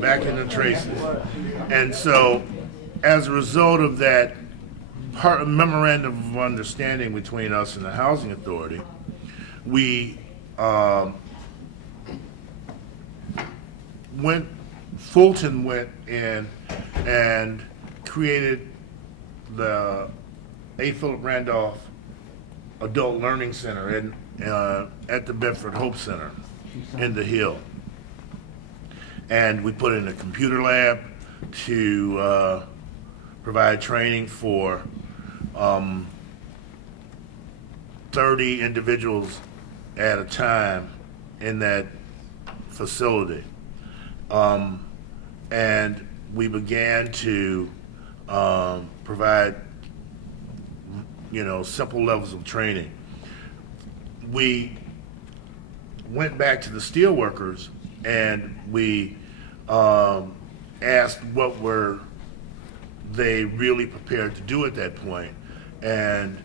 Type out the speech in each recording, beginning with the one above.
Back in the traces. And so, as a result of that memorandum of understanding between us and the Housing Authority, Fulton went in and created the A. Philip Randolph Adult Learning Center at the Bedford Hope Center in the Hill. And we put in a computer lab to provide training for 30 individuals at a time in that facility. And we began to provide, simple levels of training. We went back to the steelworkers and we asked what were they really prepared to do at that point. And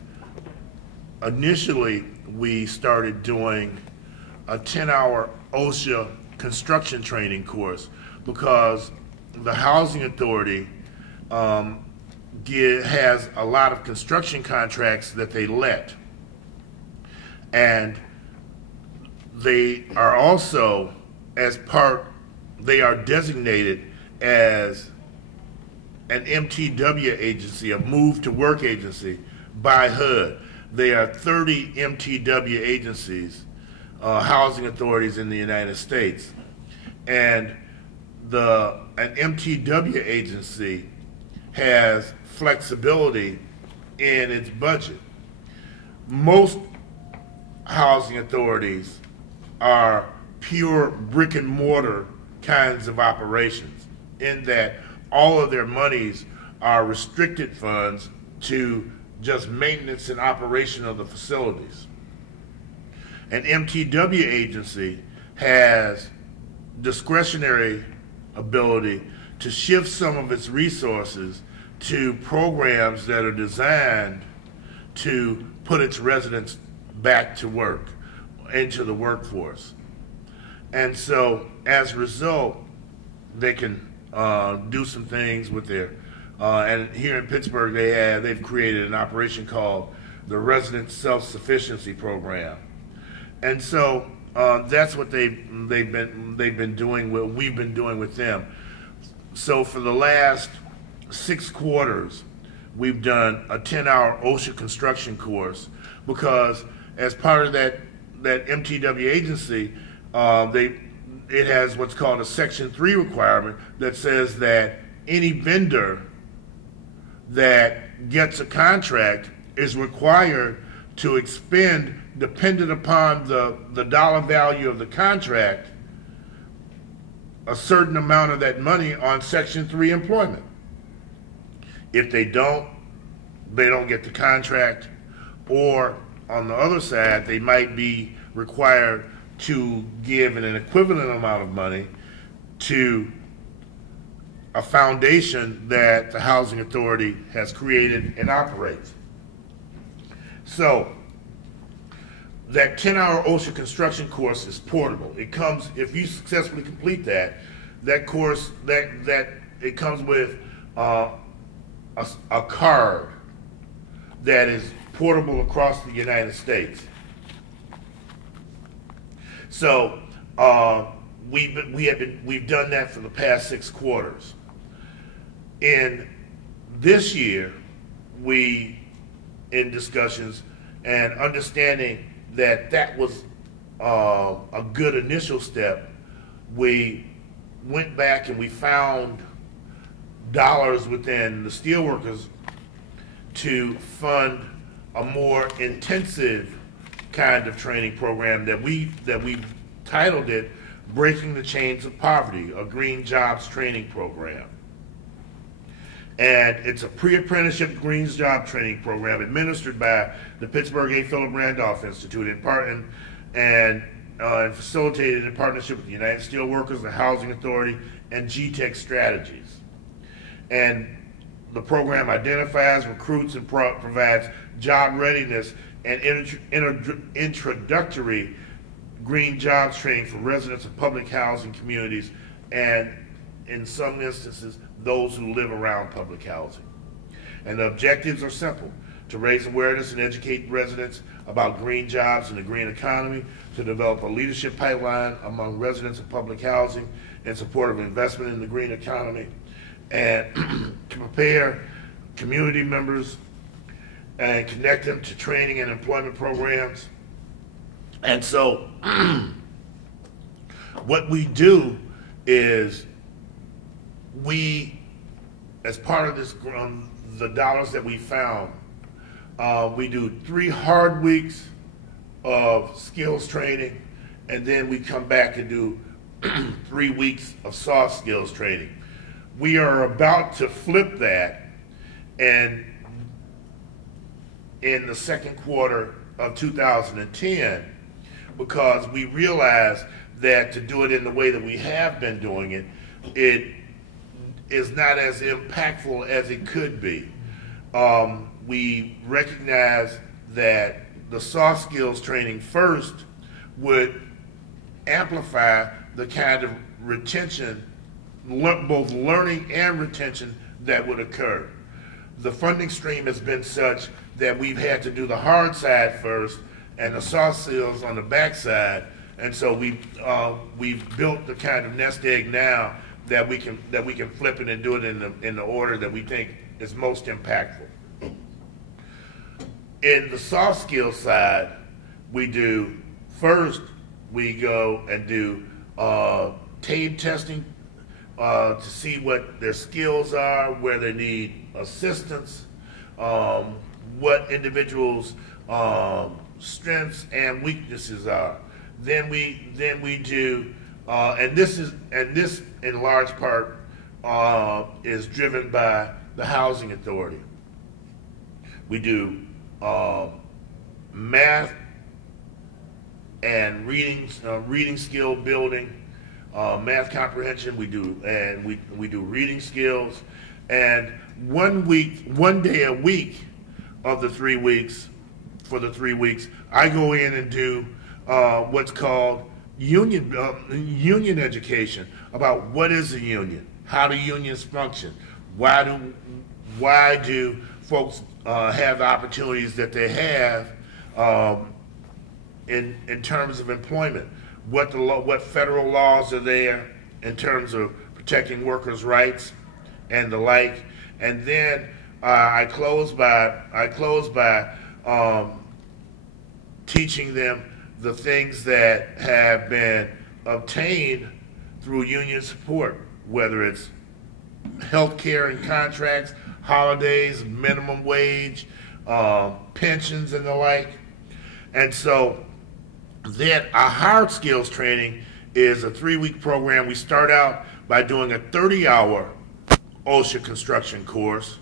initially, we started doing a 10-hour OSHA construction training course because the Housing Authority has a lot of construction contracts that they let. And they are also, they are designated as an MTW agency, a move to work agency by HUD. There are 30 MTW agencies, housing authorities in the United States. And an MTW agency has flexibility in its budget. Most housing authorities are pure brick and mortar kinds of operations, in that all of their monies are restricted funds to just maintenance and operation of the facilities. An MTW agency has discretionary ability to shift some of its resources to programs that are designed to put its residents back to work, into the workforce. And so, as a result, they can do some things with their, and here in Pittsburgh they've created an operation called the Resident Self-Sufficiency Program. And so that's what they've been doing, what we've been doing with them. So for the last 6 quarters, we've done a 10-hour OSHA construction course, because as part of that MTW agency, it has what's called a Section 3 requirement that says that any vendor that gets a contract is required to expend, dependent upon the dollar value of the contract, a certain amount of that money on Section 3 employment. If they don't get the contract, or on the other side, they might be required to give an equivalent amount of money to a foundation that the Housing Authority has created and operates. So that 10-hour OSHA construction course is portable. It comes, if you successfully complete that course, it comes with a card that is portable across the United States. So we've done that for the past 6 quarters. In this year, in discussions and understanding that was a good initial step, we went back and we found dollars within the steelworkers to fund a more intensive kind of training program that we titled it Breaking the Chains of Poverty, a Green Jobs Training Program. And it's a pre-apprenticeship green job training program administered by the Pittsburgh A. Philip Randolph Institute and facilitated in partnership with the United Steelworkers, the Housing Authority, and GTEC Strategies. And The program identifies, recruits, and provides job readiness and introductory green jobs training for residents of public housing communities and, in some instances, those who live around public housing. And the objectives are simple: to raise awareness and educate residents about green jobs and the green economy, to develop a leadership pipeline among residents of public housing in support of investment in the green economy, and to prepare community members and connect them to training and employment programs. And so what we do is we, as part of this, the dollars that we found, we do 3 hard weeks of skills training, and then we come back and do 3 weeks of soft skills training. We are about to flip that, and in the second quarter of 2010, because we realized that to do it in the way that we have been doing it, it is not as impactful as it could be. We recognize that the soft skills training first would amplify the kind of retention, both learning and retention, that would occur. The funding stream has been such that we've had to do the hard side first and the soft skills on the back side, and so we've built the kind of nest egg now that we can flip it and do it in the order that we think is most impactful. In the soft skills side, we do first, we go and do TABE testing to see what their skills are, where they need assistance, what individuals' strengths and weaknesses are. Then we do, and this in large part is driven by the housing authority. We do math and reading skill building, math comprehension. We do reading skills, and one day a week of the 3 weeks, for the 3 weeks, I go in and do what's called union education about what is a union, how do unions function, why do folks have the opportunities that they have in terms of employment, what federal laws are there in terms of protecting workers' rights and the like, and then I close by teaching them the things that have been obtained through union support, whether it's health care and contracts, holidays, minimum wage, pensions and the like. And so then our hard skills training is a 3-week program. We start out by doing a 30-hour OSHA construction course,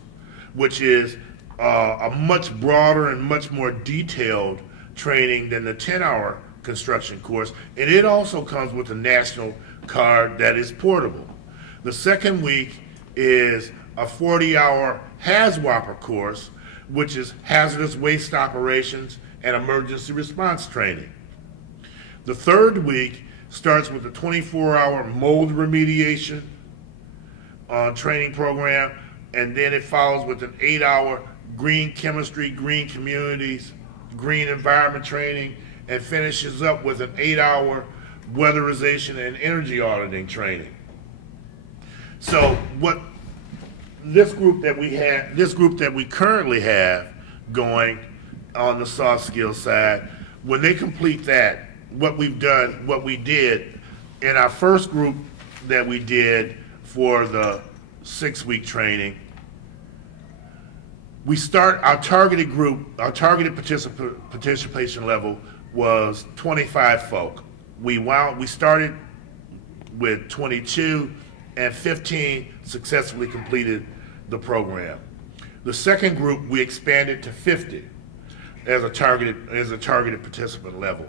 which is a much broader and much more detailed training than the 10-hour construction course, and it also comes with a national card that is portable. The second week is a 40-hour HAZWOPER course, which is hazardous waste operations and emergency response training. The third week starts with a 24-hour mold remediation training program, and then it follows with an 8-hour green chemistry, green communities, green environment training, and finishes up with an 8-hour weatherization and energy auditing training. So what this group that we currently have going on the soft skills side, when they complete that, what we did in our first group that we did for the 6-week training, we start our targeted group, our targeted participation level was 25 folk. We started with 22, and 15 successfully completed the program. The second group we expanded to 50 as a targeted participant level.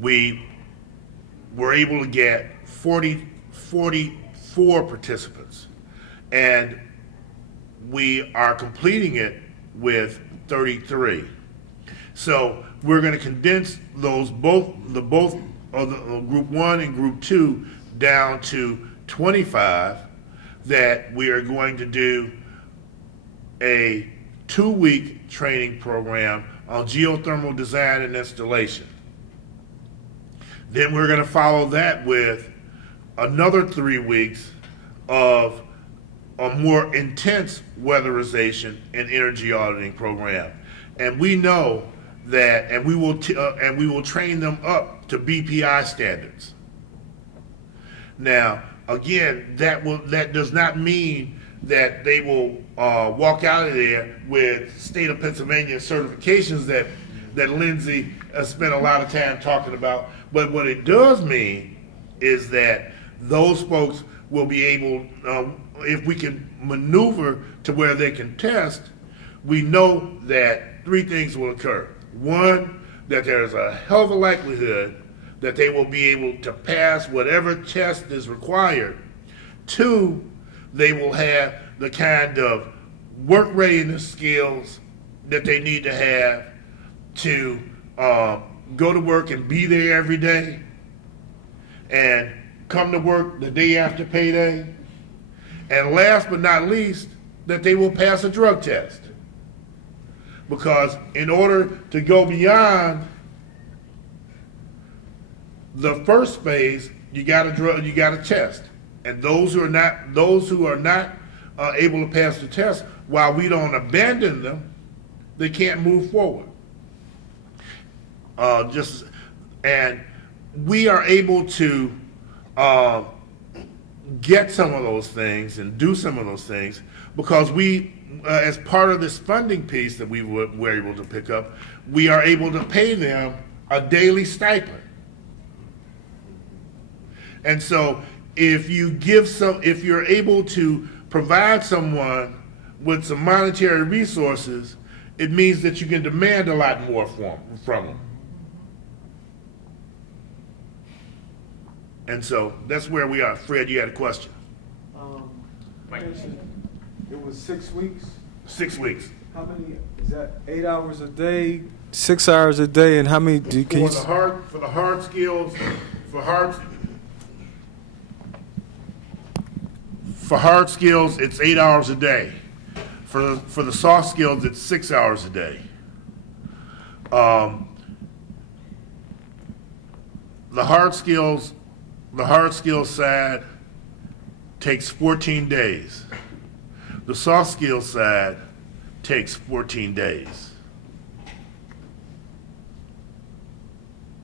We were able to get 44 participants, and we are completing it with 33. So we're going to condense those both of the group 1 and group 2 down to 25, that we are going to do a 2-week training program on geothermal design and installation. Then we're going to follow that with another 3 weeks of a more intense weatherization and energy auditing program. And we know that, and we will train them up to BPI standards. Now, again, that does not mean that they will walk out of there with state of Pennsylvania certifications that Lindsay spent a lot of time talking about. But what it does mean is that those folks will be able, if we can maneuver to where they can test, we know that 3 things will occur. 1, that there's a hell of a likelihood that they will be able to pass whatever test is required. 2, they will have the kind of work readiness skills that they need to have to go to work and be there every day and come to work the day after payday. And last but not least, that they will pass a drug test. Because in order to go beyond the first phase, you got to test. And those who are not able to pass the test, while we don't abandon them, they can't move forward. And we are able to get some of those things and do some of those things because we, as part of this funding piece that we were able to pick up, we are able to pay them a daily stipend. And so if you're able to provide someone with some monetary resources, it means that you can demand a lot more from them. And so that's where we are. Fred, you had a question. It was 6 weeks? 6 weeks. How many, is that 8 hours a day, 6 hours a day, and how many, for the hard skills, for hard skills, it's 8 hours a day. For the soft skills, it's 6 hours a day. The hard skills side takes 14 days. The soft skills side takes 14 days.